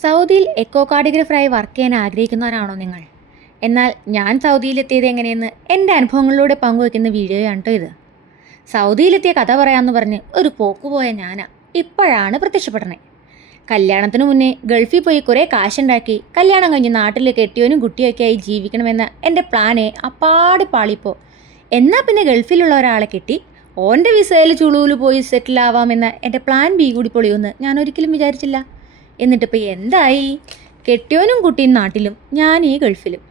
സൗദിയിൽ echo കാർഡിയോഗ്രാഫറായി work ചെയ്യാൻ ആഗ്രഹിക്കുന്നവരാണോ നിങ്ങൾ? എന്നാൽ ഞാൻ സൗദിയിലെത്തിയത് എങ്ങനെയെന്ന് എൻ്റെ അനുഭവങ്ങളിലൂടെ പങ്കുവയ്ക്കുന്ന വീഡിയോയാണ് കേട്ടോ ഇത്. സൗദിയിലെത്തിയ കഥ പറയാമെന്ന് പറഞ്ഞ് ഒരു പോക്കുപോയ ഞാനാ ഇപ്പോഴാണ് പ്രത്യക്ഷപ്പെടണേ. കല്യാണത്തിന് മുന്നേ ഗൾഫിൽ പോയി കുറേ കാശുണ്ടാക്കി കല്യാണം കഴിഞ്ഞ് നാട്ടിൽ കെട്ടിയോനും കുട്ടിയൊക്കെ ആയി ജീവിക്കണമെന്ന എൻ്റെ പ്ലാനെ അപ്പാടി പാളിപ്പോൾ. എന്നാൽ പിന്നെ ഗൾഫിലുള്ള ഒരാളെ കെട്ടി ഓൻ്റെ വിസയിൽ ചുളൂല് പോയി സെറ്റിലാവാമെന്ന എൻ്റെ പ്ലാൻ ബി കൂടി പൊളിയുമെന്ന് ഞാൻ ഒരിക്കലും വിചാരിച്ചില്ല. എന്നിട്ടിപ്പോൾ എന്തായി? കെട്ടിയോനും കുട്ടിയും നാട്ടിലും, ഞാൻ ഈ ഗൾഫിലും.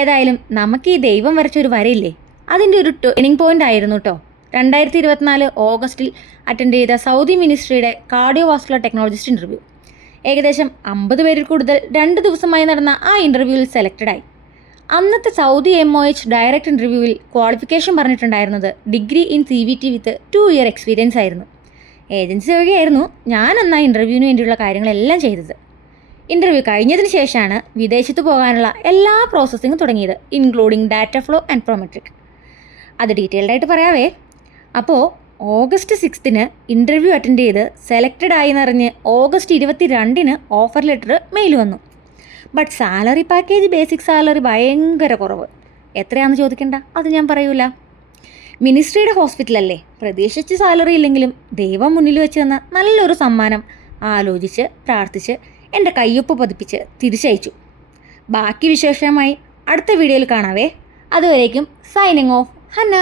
ഏതായാലും നമുക്ക് ഈ ദൈവം വരച്ചൊരു വരയില്ലേ, അതിൻ്റെ ഒരു ടേണിംഗ് പോയിൻ്റ് ആയിരുന്നു കേട്ടോ 2024 ഓഗസ്റ്റിൽ അറ്റൻഡ് ചെയ്ത സൗദി മിനിസ്ട്രിയുടെ കാർഡിയോവാസ്കുലർ ടെക്നോളജിസ്റ്റ് ഇൻ്റർവ്യൂ. ഏകദേശം 50 പേരിൽ കൂടുതൽ 2 ദിവസമായി നടന്ന ആ ഇൻ്റർവ്യൂവിൽ സെലക്റ്റഡായി. അന്നത്തെ സൗദി MOH ഡയറക്റ്റ് ഇൻ്റർവ്യൂവിൽ ക്വാളിഫിക്കേഷൻ പറഞ്ഞിട്ടുണ്ടായിരുന്നത് degree in CVT with 2 year experience ആയിരുന്നു. ഏജൻസി വഴിയായിരുന്നു ഞാൻ അന്ന് ഇൻ്റർവ്യൂവിന് വേണ്ടിയുള്ള കാര്യങ്ങളെല്ലാം ചെയ്തത്. ഇൻ്റർവ്യൂ കഴിഞ്ഞതിന് ശേഷമാണ് വിദേശത്ത് പോകാനുള്ള എല്ലാ പ്രോസസ്സിങ്ങും തുടങ്ങിയത്, including data flow and Prometric. അത് ഡീറ്റെയിൽഡായിട്ട് പറയാവേ. അപ്പോൾ ഓഗസ്റ്റ് 6 ഇൻ്റർവ്യൂ അറ്റൻഡ് ചെയ്ത് സെലക്റ്റഡ് ആയി എന്നറിഞ്ഞ് ഓഗസ്റ്റ് 22 ഓഫർ ലെറ്റർ മെയിൽ വന്നു. But salary package basic salary ഭയങ്കര കുറവ്. എത്രയാണെന്ന് ചോദിക്കണ്ട, അത് ഞാൻ പറയൂല. മിനിസ്ട്രിയുടെ ഹോസ്പിറ്റലല്ലേ, പ്രതീക്ഷിച്ച് സാലറി ഇല്ലെങ്കിലും ദൈവം മുന്നിൽ വെച്ച് തന്ന നല്ലൊരു സമ്മാനം ആലോചിച്ച് പ്രാർത്ഥിച്ച് എൻ്റെ കയ്യൊപ്പ് പതിപ്പിച്ച് തിരിച്ചയച്ചു. ബാക്കി വിശേഷമായി അടുത്ത വീഡിയോയിൽ കാണാവേ. അതുവരേക്കും സൈനിങ് ഓഫ്, ഹന്ന.